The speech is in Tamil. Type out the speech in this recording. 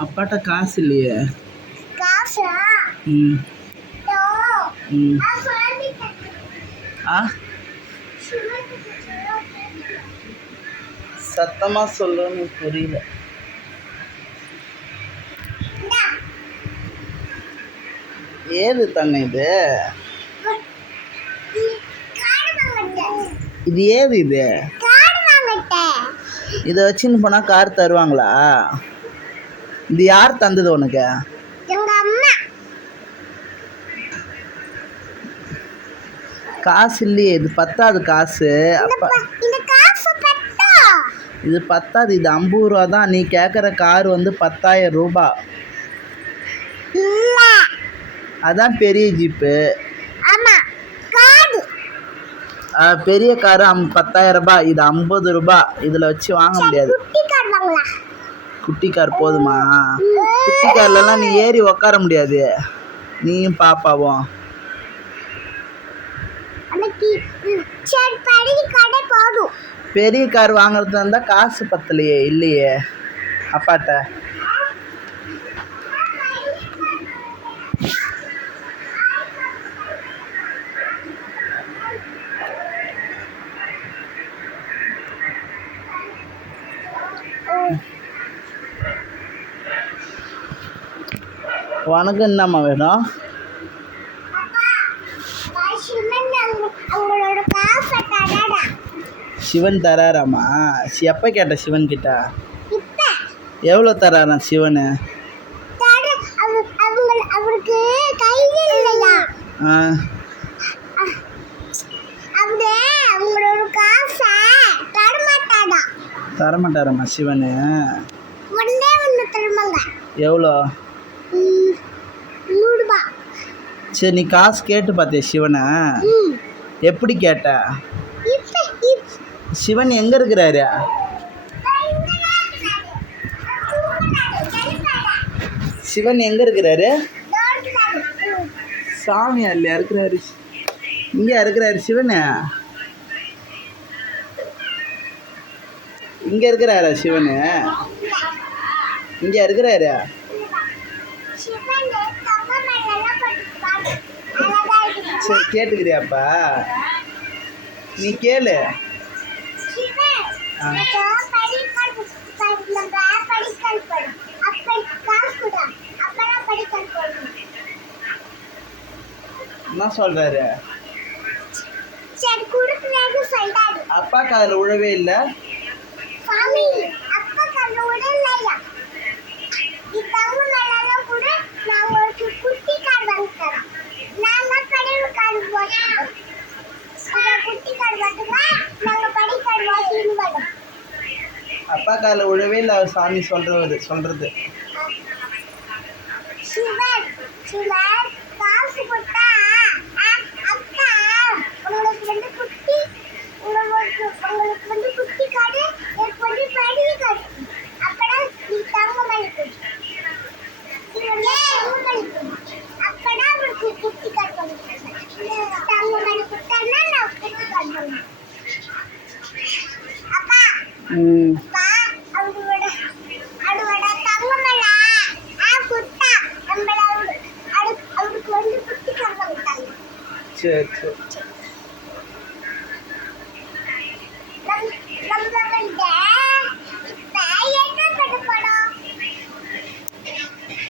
அப்பாட்ட காசு இல்லையே. காசா? ம். ம். ஆ? சத்தமாக சொல்லுன்னு புரியல. ஏது தங்க இது? இது ஏது இது? இதை வச்சுன்னு போனால் கார் தருவாங்களா? இது யார் தந்தது உனக்கு? காசு இல்லையே இது பத்தாது காசு. இது பத்தாது இது ஐம்பது ரூபா தான். நீ கேட்குற கார் வந்து பத்தாயிரம் இல்ல. அதான் பெரிய ஜீப்பு. பெரிய காரு பத்தாயிரம் ரூபாய். இது ஐம்பது ரூபாய். இதில் வச்சு வாங்க முடியாது. குட்டி கார் போதுமா? குட்டி கார்லலாம் நீ ஏறி உக்கார முடியாது. நீயும் பாப்பாவும். பெரிய கார் வாங்குறதா இருந்தால் காசு பத்தலையே இல்லையே. அப்பாட்ட. உனக்கு என்னம்மா வேணும்? சிவன் தராராமா எப்போ கேட்ட சிவன் கிட்ட? எவ்வளோ தராராம் சிவன்? அவருக்கு கையில் இல்லையா ஆ. தரமாட்டாராம்மா சிவன். ஒன்னே ஒன்று தருமாங்க. எவ்வளோ ம், நூறுபா சரி நீ காசு கேட்டு பார்த்தியா சிவனை? எப்படி கேட்ட? சிவன் எங்கே இருக்கிறாரு? சிவன் எங்கே இருக்கிறாரு? சாமி அல்ல இருக்கிறாரு இங்கே இருக்கிறாரு சிவன். இங்கே இருக்கிறாரா சிவன்? இங்கே இருக்கிறாரு சரி கேட்டுக்கிறியாப்பா? நீ கேளு. என்ன சொல்றாரு? அப்பாக்கு அதில் உழவே இல்லை? அப்பாக்கு அதில் உழவே இல்லை அவர் சாமி சொல்கிறது சொல்கிறது சிவன் अच्छा अच्छा